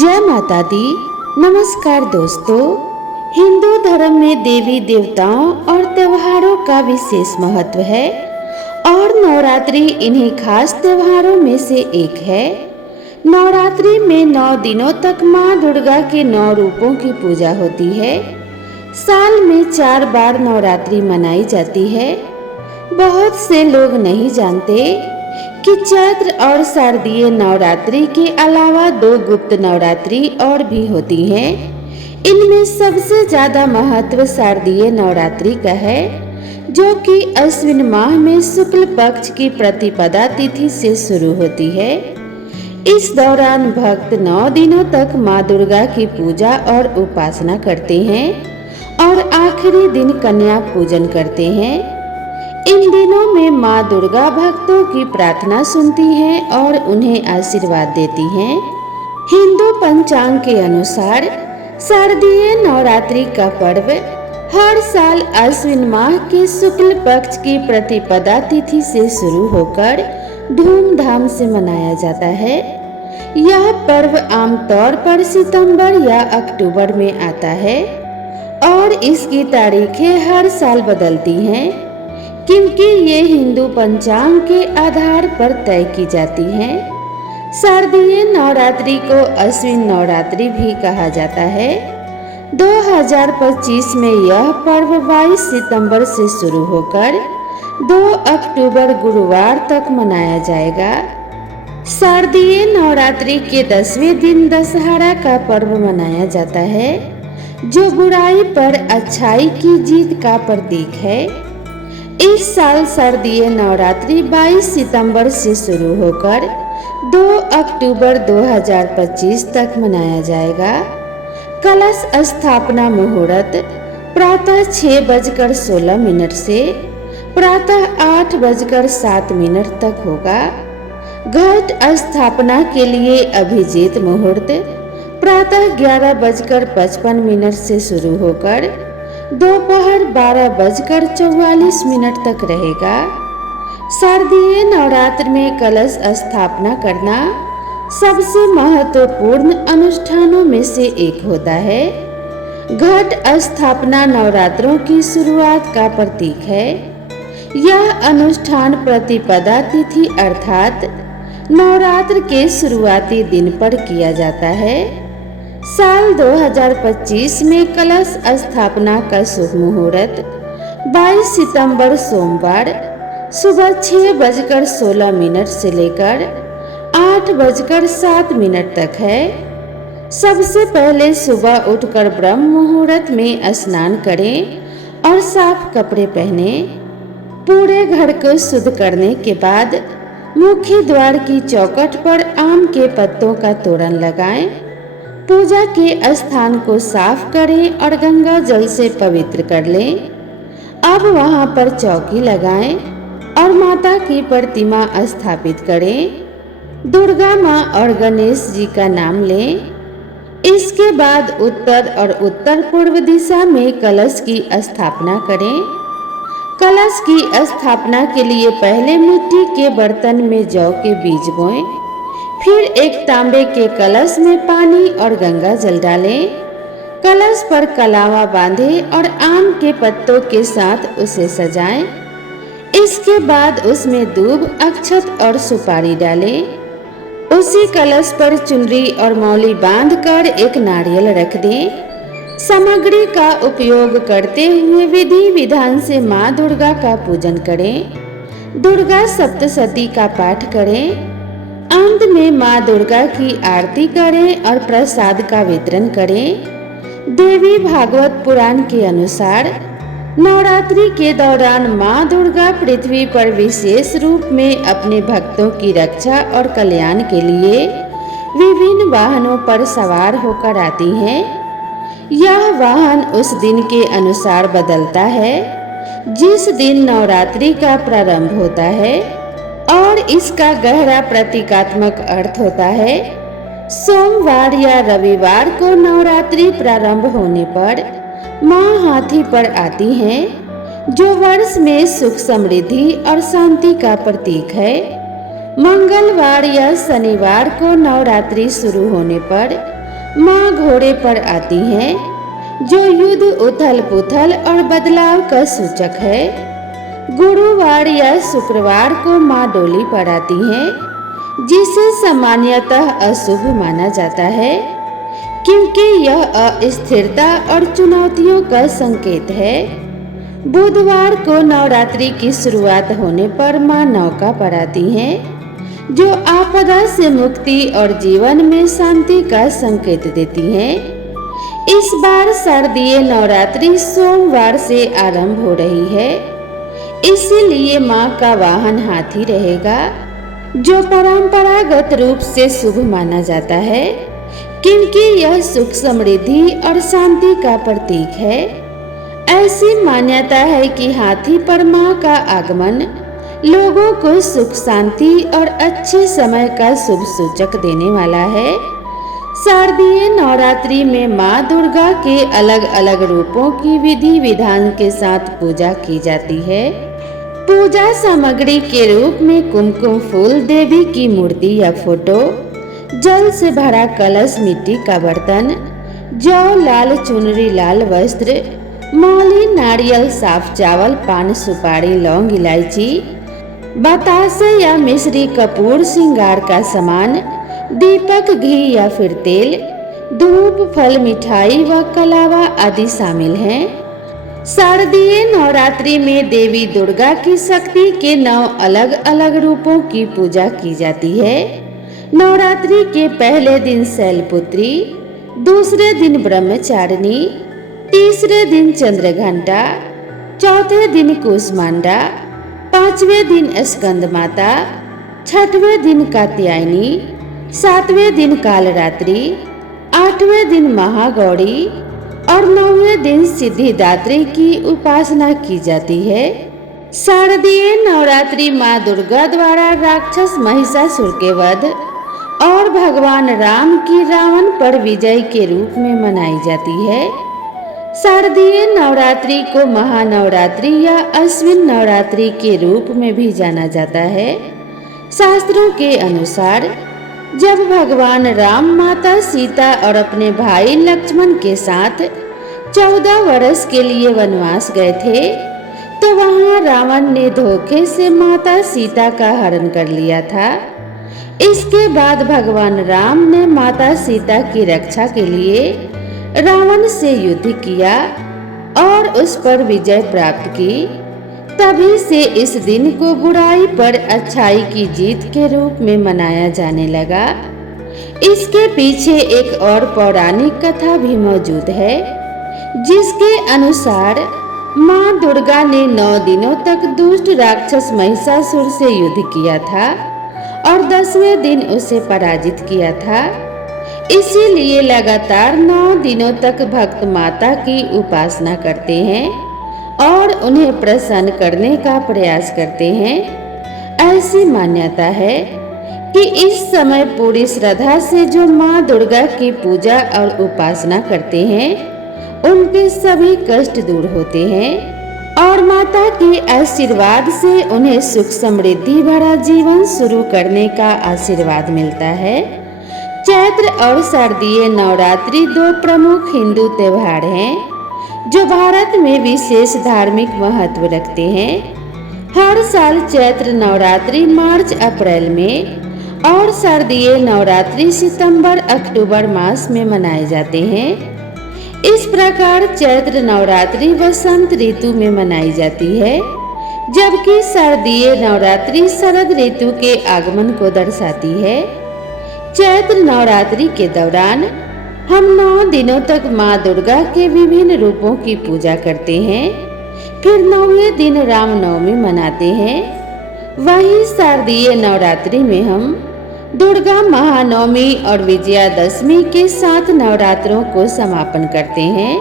जय माता दी। नमस्कार दोस्तों। हिंदू धर्म में देवी देवताओं और त्योहारों का विशेष महत्व है और नवरात्रि इन्हीं खास त्योहारों में से एक है। नवरात्रि में 9 दिनों तक माँ दुर्गा के 9 रूपों की पूजा होती है। साल में 4 बार नवरात्रि मनाई जाती है। बहुत से लोग नहीं जानते कि चैत्र और शारदीय नवरात्रि के अलावा 2 गुप्त नवरात्रि और भी होती हैं। इनमें सबसे ज्यादा महत्व शारदीय नवरात्रि का है, जो कि अश्विन माह में शुक्ल पक्ष की प्रतिपदा तिथि से शुरू होती है। इस दौरान भक्त 9 दिनों तक माँ दुर्गा की पूजा और उपासना करते हैं और आखिरी दिन कन्या पूजन करते हैं। इन दिनों में माँ दुर्गा भक्तों की प्रार्थना सुनती हैं और उन्हें आशीर्वाद देती हैं। हिंदू पंचांग के अनुसार शारदीय नवरात्रि का पर्व हर साल आश्विन माह के शुक्ल पक्ष की प्रतिपदा तिथि से शुरू होकर धूमधाम से मनाया जाता है। यह पर्व आमतौर पर सितंबर या अक्टूबर में आता है और इसकी तारीखें हर साल बदलती हैं, क्योंकि ये हिंदू पंचांग के आधार पर तय की जाती हैं। शारदीय नवरात्रि को अश्विन नवरात्रि भी कहा जाता है। 2025 में यह पर्व 22 सितंबर से शुरू होकर 2 अक्टूबर गुरुवार तक मनाया जाएगा। शारदीय नवरात्रि के 10वें दिन दशहरा का पर्व मनाया जाता है, जो बुराई पर अच्छाई की जीत का प्रतीक है। इस साल शारदीय नवरात्रि 22 सितंबर से शुरू होकर 2 अक्टूबर 2025 तक मनाया जाएगा। कलश स्थापना मुहूर्त प्रातः 6:16 से प्रातः 8:07 तक होगा। घट स्थापना के लिए अभिजीत मुहूर्त प्रातः 11:55 से शुरू होकर दोपहर 12:44 तक रहेगा। शारदीय नवरात्र में कलश स्थापना करना सबसे महत्वपूर्ण अनुष्ठानों में से एक होता है। घट स्थापना नवरात्रों की शुरुआत का प्रतीक है। यह अनुष्ठान प्रतिपदा तिथि अर्थात नवरात्र के शुरुआती दिन पर किया जाता है। साल 2025 में कलश स्थापना का शुभ मुहूर्त 22 सितंबर सोमवार सुबह 6:16 से लेकर 8:07 तक है। सबसे पहले सुबह उठकर ब्रह्म मुहूर्त में स्नान करें और साफ कपड़े पहने। पूरे घर को शुद्ध करने के बाद मुख्य द्वार की चौखट पर आम के पत्तों का तोरण लगाएं। पूजा के स्थान को साफ करें और गंगा जल से पवित्र कर लें। अब वहां पर चौकी लगाएं और माता की प्रतिमा स्थापित करें। दुर्गा माँ और गणेश जी का नाम लें। इसके बाद उत्तर और उत्तर पूर्व दिशा में कलश की स्थापना करें। कलश की स्थापना के लिए पहले मिट्टी के बर्तन में जौ के बीज बोएं, फिर एक तांबे के कलश में पानी और गंगा जल डालें। कलश पर कलावा बांधें और आम के पत्तों के साथ उसे सजाएं। इसके बाद उसमें दूब, अक्षत और सुपारी डालें। उसी कलश पर चुनरी और मौली बांधकर एक नारियल रख दें। सामग्री का उपयोग करते हुए विधि विधान से माँ दुर्गा का पूजन करें। दुर्गा सप्तशती का पाठ करें। अंत में माँ दुर्गा की आरती करें और प्रसाद का वितरण करें। देवी भागवत पुराण के अनुसार नवरात्रि के दौरान माँ दुर्गा पृथ्वी पर विशेष रूप में अपने भक्तों की रक्षा और कल्याण के लिए विभिन्न वाहनों पर सवार होकर आती हैं। यह वाहन उस दिन के अनुसार बदलता है जिस दिन नवरात्रि का प्रारंभ होता है और इसका गहरा प्रतीकात्मक अर्थ होता है। सोमवार या रविवार को नवरात्रि प्रारंभ होने पर माँ हाथी पर आती हैं, जो वर्ष में सुख समृद्धि और शांति का प्रतीक है। मंगलवार या शनिवार को नवरात्रि शुरू होने पर माँ घोड़े पर आती हैं, जो युद्ध, उथल पुथल और बदलाव का सूचक है। गुरुवार या शुक्रवार को माँ डोली पर आती हैं, जिसे सामान्यतः अशुभ माना जाता है, क्योंकि यह अस्थिरता और चुनौतियों का संकेत है। बुधवार को नवरात्रि की शुरुआत होने पर माँ नौका पर आती हैं, जो आपदा से मुक्ति और जीवन में शांति का संकेत देती हैं। इस बार शारदीय नवरात्रि सोमवार से आरंभ हो रही है, इसीलिए माँ का वाहन हाथी रहेगा, जो परंपरागत रूप से शुभ माना जाता है, क्योंकि यह सुख, समृद्धि और शांति का प्रतीक है। ऐसी मान्यता है कि हाथी पर माँ का आगमन लोगों को सुख, शांति और अच्छे समय का शुभ सूचक देने वाला है। शारदीय नवरात्रि में माँ दुर्गा के अलग अलग रूपों की विधि विधान के साथ पूजा की जाती है। पूजा सामग्री के रूप में कुमकुम फूल, देवी की मूर्ति या फोटो, जल से भरा कलश, मिट्टी का बर्तन, जौ, लाल चुनरी, लाल वस्त्र, मौली, नारियल, साफ चावल, पान, सुपारी, लौंग, इलायची, बतासे या मिश्री, कपूर, श्रृंगार का सामान, दीपक, घी या फिर तेल, धूप, फल, मिठाई व कलावा आदि शामिल हैं। शारदीय नवरात्रि में देवी दुर्गा की शक्ति के 9 अलग अलग रूपों की पूजा की जाती है। नवरात्रि के पहले दिन शैलपुत्री, दूसरे दिन ब्रह्मचारिणी, तीसरे दिन चंद्रघंटा, चौथे दिन कूष्मांडा, पांचवें दिन स्कंद माता, छठवें दिन कात्यायनी, सातवें दिन कालरात्रि, आठवें दिन महागौरी और 9वें दिन सिद्धिदात्री की उपासना की जाती है। शारदीय नवरात्रि माँ दुर्गा द्वारा राक्षस महिषासुर के वध और भगवान राम की रावण पर विजय के रूप में मनाई जाती है। शारदीय नवरात्रि को महानवरात्रि या अश्विन नवरात्रि के रूप में भी जाना जाता है। शास्त्रों के अनुसार जब भगवान राम, माता सीता और अपने भाई लक्ष्मण के साथ 14 वर्ष के लिए वनवास गए थे, तो वहां रावण ने धोखे से माता सीता का हरण कर लिया था। इसके बाद भगवान राम ने माता सीता की रक्षा के लिए रावण से युद्ध किया और उस पर विजय प्राप्त की। तभी से इस दिन को बुराई पर अच्छाई की जीत के रूप में मनाया जाने लगा। इसके पीछे एक और पौराणिक कथा भी मौजूद है, जिसके अनुसार माँ दुर्गा ने 9 दिनों तक दुष्ट राक्षस महिषासुर से युद्ध किया था और 10वें दिन उसे पराजित किया था। इसीलिए लगातार 9 दिनों तक भक्त माता की उपासना करते हैं और उन्हें प्रसन्न करने का प्रयास करते हैं। ऐसी मान्यता है कि इस समय पूरी श्रद्धा से जो माँ दुर्गा की पूजा और उपासना करते हैं, उनके सभी कष्ट दूर होते हैं और माता के आशीर्वाद से उन्हें सुख, समृद्धि भरा जीवन शुरू करने का आशीर्वाद मिलता है। चैत्र और शारदीय नवरात्रि 2 प्रमुख हिंदू त्योहार हैं, जो भारत में विशेष धार्मिक महत्व रखते हैं। हर साल चैत्र नवरात्रि मार्च अप्रैल में और शारदीय नवरात्रि सितंबर अक्टूबर मास में मनाए जाते हैं। इस प्रकार चैत्र नवरात्रि वसंत ऋतु में मनाई जाती है, जबकि शारदीय नवरात्रि शरद ऋतु के आगमन को दर्शाती है। चैत्र नवरात्रि के दौरान हम 9 दिनों तक माँ दुर्गा के विभिन्न रूपों की पूजा करते हैं। फिर 9वें दिन रामनवमी मनाते हैं। वहीं शारदीय नवरात्रि में हम दुर्गा महानवमी और विजयादशमी के साथ नवरात्रों को समापन करते हैं।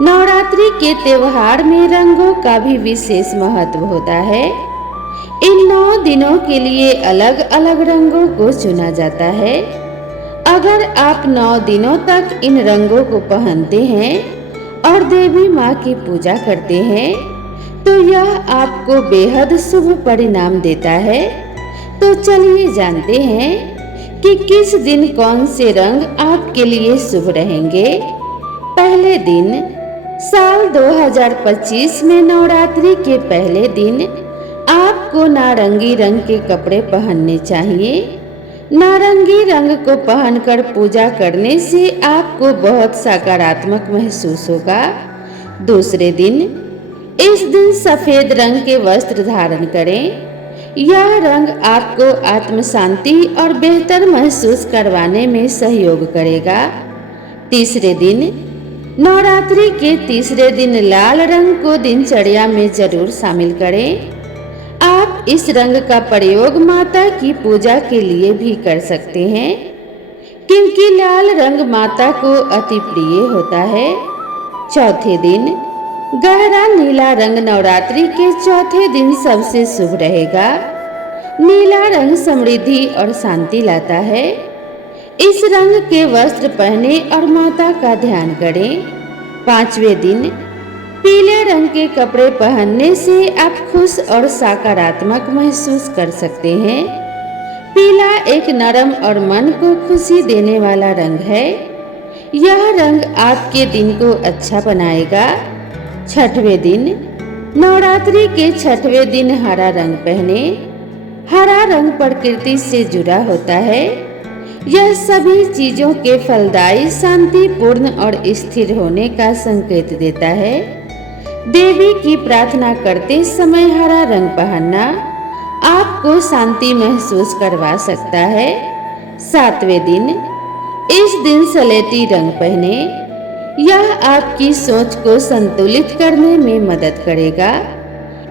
नवरात्रि के त्योहार में रंगों का भी विशेष महत्व होता है। इन 9 दिनों के लिए अलग अलग रंगों को चुना जाता है। अगर आप 9 दिनों तक इन रंगों को पहनते हैं और देवी माँ की पूजा करते हैं, तो यह आपको बेहद शुभ परिणाम देता है। तो चलिए जानते हैं कि किस दिन कौन से रंग आपके लिए शुभ रहेंगे। पहले दिन, साल 2025 में नवरात्रि के पहले दिन आपको नारंगी रंग के कपड़े पहनने चाहिए। नारंगी रंग को पहनकर पूजा करने से आपको बहुत सकारात्मक महसूस होगा। दूसरे दिन, इस दिन सफेद रंग के वस्त्र धारण करें। यह रंग आपको आत्म शांति और बेहतर महसूस करवाने में सहयोग करेगा। तीसरे दिन, नवरात्रि के तीसरे दिन लाल रंग को दिनचर्या में जरूर शामिल करें। आप इस रंग का प्रयोग माता की पूजा के लिए भी कर सकते हैं, क्योंकि लाल रंग माता को अति प्रिय होता है। चौथे दिन, गहरा नीला रंग नवरात्रि के चौथे दिन सबसे शुभ रहेगा। नीला रंग समृद्धि और शांति लाता है। इस रंग के वस्त्र पहने और माता का ध्यान करें। पांचवें दिन, पीले रंग के कपड़े पहनने से आप खुश और सकारात्मक महसूस कर सकते हैं। पीला एक नरम और मन को खुशी देने वाला रंग है। यह रंग आपके दिन को अच्छा बनाएगा। छठवें दिन, नवरात्रि के छठवें दिन हरा रंग पहने। हरा रंग प्रकृति से जुड़ा होता है। यह सभी चीजों के फलदायी, शांतिपूर्ण और स्थिर होने का संकेत देता है। देवी की प्रार्थना करते समय हरा रंग पहनना आपको शांति महसूस करवा सकता है। सातवें दिन, इस दिन सलेटी रंग पहने। यह आपकी सोच को संतुलित करने में मदद करेगा।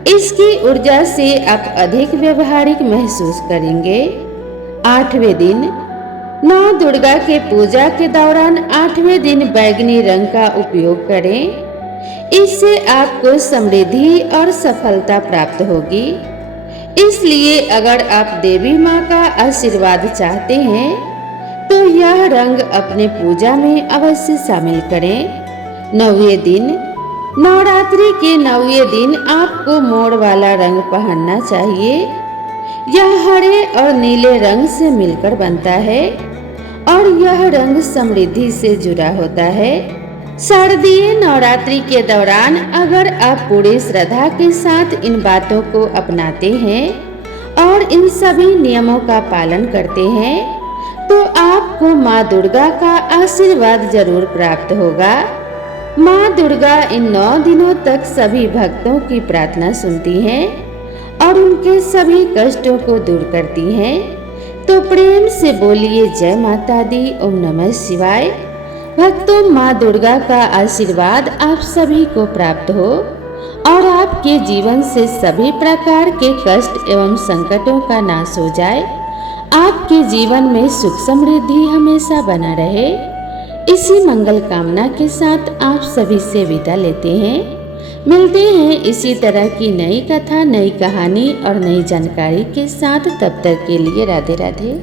इसकी ऊर्जा से आप अधिक व्यवहारिक महसूस करेंगे। आठवें दिन, नौ दुर्गा के पूजा के दौरान आठवें दिन बैगनी रंग का उपयोग करें। इससे आपको समृद्धि और सफलता प्राप्त होगी। इसलिए अगर आप देवी माँ का आशीर्वाद चाहते हैं तो यह रंग अपने पूजा में अवश्य शामिल करें। नौवें दिन, नवरात्रि के 9वें दिन आपको मोड़ वाला रंग पहनना चाहिए। यह हरे और नीले रंग से मिलकर बनता है और यह रंग समृद्धि से जुड़ा होता है। शारदीय नवरात्रि के दौरान अगर आप पूरी श्रद्धा के साथ इन बातों को अपनाते हैं और इन सभी नियमों का पालन करते हैं तो आपको माँ दुर्गा का आशीर्वाद जरूर प्राप्त होगा। माँ दुर्गा इन 9 दिनों तक सभी भक्तों की प्रार्थना सुनती हैं और उनके सभी कष्टों को दूर करती हैं। तो प्रेम से बोलिए जय माता दी, ओम नमः शिवाय। भक्तों, माँ दुर्गा का आशीर्वाद आप सभी को प्राप्त हो और आपके जीवन से सभी प्रकार के कष्ट एवं संकटों का नाश हो जाए। आपके जीवन में सुख समृद्धि हमेशा बना रहे। इसी मंगल कामना के साथ आप सभी से विदा लेते हैं। मिलते हैं इसी तरह की नई कथा, नई कहानी और नई जानकारी के साथ। तब तक के लिए राधे राधे।